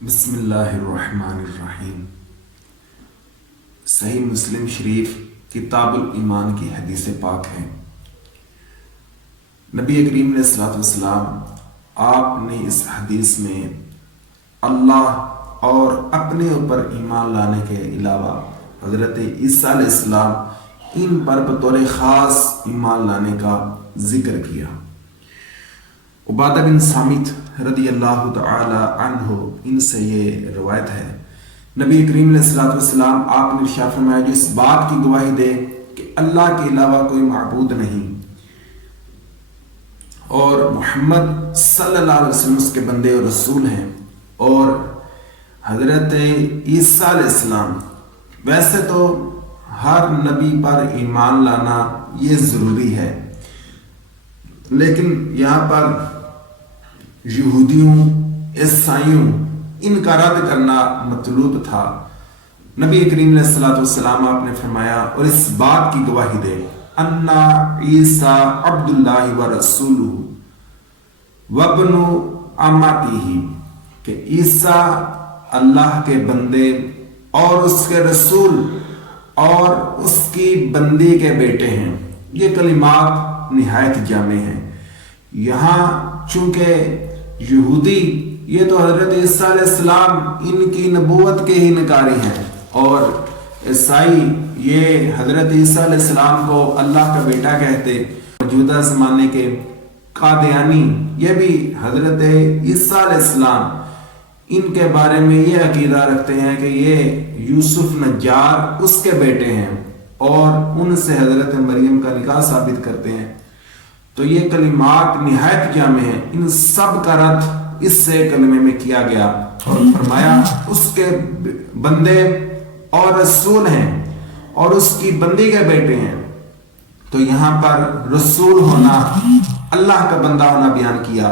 बिस्मिल्लाहिर्रहमानिर्रहीम। सही मुस्लिम शरीफ किताबुल ईमान की हदीस पाक है। नबी करीम अलैहिस्सलाम आपने इस हदीस में अल्लाह और अपने ऊपर ईमान लाने के अलावा हज़रत ईसा अलैहिस्सलाम इन पर बतौर ख़ास ईमान लाने का जिक्र किया। उबादा बिन सामित रदी अल्लाह तआला अन्हु इनसे ये रवायत है, नबी करीम अलैहिस्सलाम आपने इरशाद फरमाया, जो इस बात की गवाही दे कि अल्लाह के अलावा कोई माबूद नहीं और मोहम्मद सल्लल्लाहु अलैहि वसल्लम उसके बंदे और रसूल हैं। और हज़रत ईसा अलैहिस्सलाम, वैसे तो हर नबी पर ईमान लाना ये ज़रूरी है, लेकिन यहाँ पर यहूदियों ईसाइयों इनका रद्द करना मतलूब था। नबी करीम अलैहिस्सलाम आपने फरमाया, और इस बात की गवाही दे अन्ना ईसा अब्दुल्लाहि व रसूलुहु वब्नु अम्मतिही, कि ईसा अल्लाह के बंदे और उसके रसूल और उसकी बंदी के बेटे हैं। ये कलिमात निहायत जामे हैं। यहाँ चूंकि यहूदी ये तो हज़रत ईसा अलैहिस्सलाम इनकी नबूवत के ही इनकारी हैं, और ईसाई ये हज़रत ईसा अलैहिस्सलाम को अल्लाह का बेटा कहते। मौजूदा ज़माने के कादियानी ये भी हज़रत ईसा अलैहिस्सलाम इनके बारे में ये अकीदा रखते हैं कि ये यूसुफ नज्जार उसके बेटे हैं और उनसे हज़रत मरियम का निकाह साबित करते हैं। तो ये कलिमात निहायत जामे हैं। इन सब का रद्द इससे कलमे में किया गया और फरमाया उसके बंदे और रसूल हैं और उसकी बंदी के बेटे हैं। तो यहाँ पर रसूल होना, अल्लाह का बंदा होना बयान किया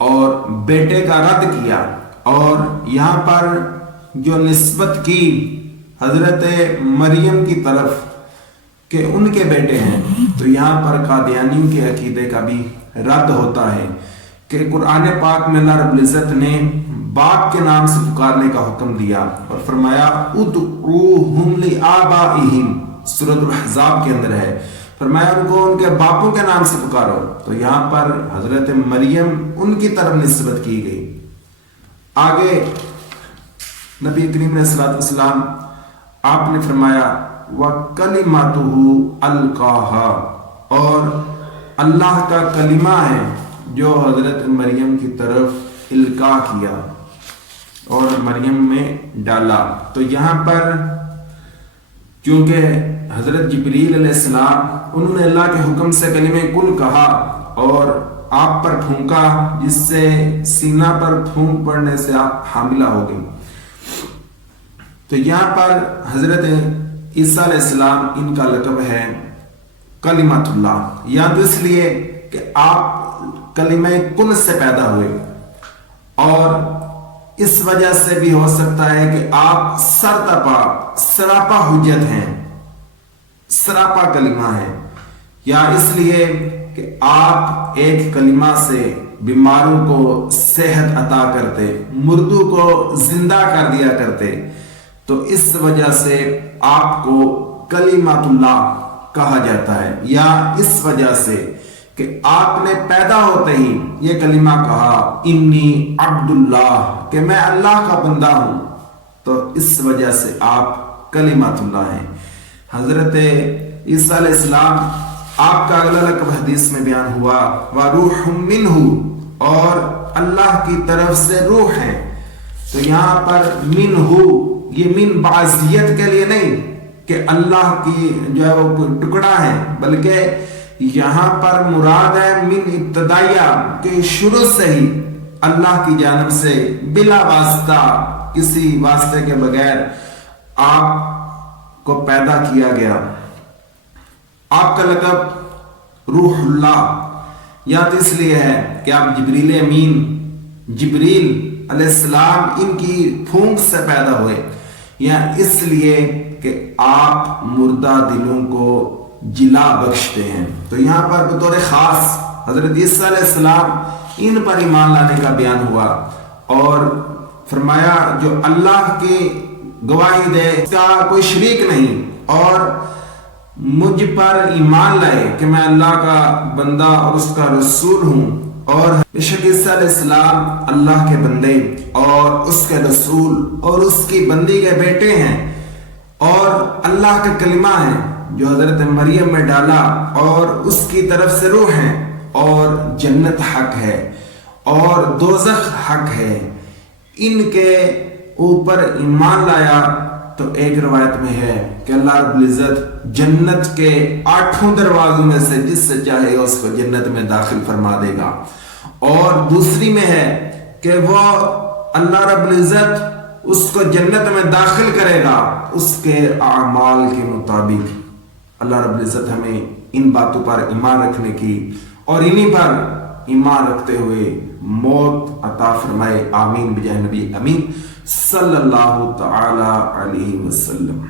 और बेटे का रद्द किया। और यहाँ पर जो निस्बत की हजरत मरियम की तरफ के उनके बेटे हैं, तो यहाँ पर कादियानियों के अकीदे का भी रद्द होता है कि कुरान पाक में अल्लाह रब्बुल इज्जत ने बाप के नाम से पुकारने का हुक्म दिया और फरमाया उदऊहुम लिआबाइहिम, सूरह अहज़ाब के अंदर है, फरमाया उनको उनके बापों के नाम से पुकारो। तो यहाँ पर हजरत मरियम उनकी तरफ निस्बत की गई। आगे नबी करीम अलैहिस्सलाम आपने फरमाया व कलिमातुहु अलकाहा, और अल्लाह का कलिमा है जो हजरत मरियम की तरफ इल्का किया और मरियम में डाला। तो यहाँ पर क्योंकि हजरत जिब्रील अलैहिस्सलाम उन्होंने अल्लाह के हुक्म से कलिमे कुल कहा और आप पर फूंका, जिससे सीना पर फूंक पड़ने से आप हामिला हो गई। तो यहाँ पर हजरत ईसा अलैहिस्सलाम इनका लक़ब है कलिमतुल्लाह, या तो इसलिए कि आप कलिमा कुल से पैदा हुए, और इस वजह से भी हो सकता है कि आप सरापा हुज्जत हैं, सरापा कलिमा है, या इसलिए कि आप एक कलिमा से बीमारों को सेहत अता करते, मुर्दों को जिंदा कर दिया करते। तो इस वजह से आपको कलिमातुल्लाह कहा जाता है, या इस वजह से कि आपने पैदा होते ही ये कलिमा कहा इन्नी अब्दुल्लाह, कि मैं अल्लाह का बंदा हूं, तो इस वजह से आप कलिमातुल्लाह हैं। हजरत ईसा अलैहिस्सलाम आपका अगला लक़ब हदीस में बयान हुआ व रूहुम मिन्हु, और अल्लाह की तरफ से रूह है। तो यहाँ पर मिन्हु ये मिन बाज़ियत के लिए नहीं कि अल्लाह की जो है वो टुकड़ा है, बल्कि यहाँ पर मुराद है मिन इब्तदाइया, के शुरू से ही अल्लाह की जानिब से बिला वास्ता, किसी वास्ते के बगैर आपको पैदा किया गया। आपका लक़ब रूहुल्लाह या तो इसलिए है कि आप जिब्रील अमीन जिब्रील अलैहिस्सलाम इनकी फूंक से पैदा हुए, या इसलिए कि आप मुर्दा दिलों को जिला बख्शते हैं। तो यहाँ पर बतौर ख़ास हज़रत ईसा अलैहिस्सलाम इन पर ईमान लाने का बयान हुआ, और فرمایا جو اللہ کی گواہی دے اس کا کوئی شریک نہیں اور مجھ پر ایمان لائے کہ میں اللہ کا بندہ اور اس کا رسول ہوں، اور بے شک عیسیٰ علیہ السلام اللہ کے بندے اور اس کے رسول اور اس کی بندی کے بیٹے ہیں اور اللہ کا کلمہ ہے جو حضرت مریم میں ڈالا اور اس کی طرف سے روح ہے، اور جنت حق ہے اور دوزخ حق ہے، ان کے اوپر ایمان لایا تو ایک روایت میں ہے کہ اللہ رب العزت جنت کے 8 دروازوں میں سے جس سے چاہے اس کو جنت میں داخل فرما دے گا، اور دوسری میں ہے کہ وہ اللہ رب العزت اس کو جنت میں داخل کرے گا اس کے اعمال کے مطابق۔ اللہ رب العزت ہمیں ان باتوں پر ایمان رکھنے کی اور انہی پر ایمان رکھتے ہوئے موت عطا فرمائے، آمین بجاہ نبی امین صلی اللہ تعالی علیہ وسلم۔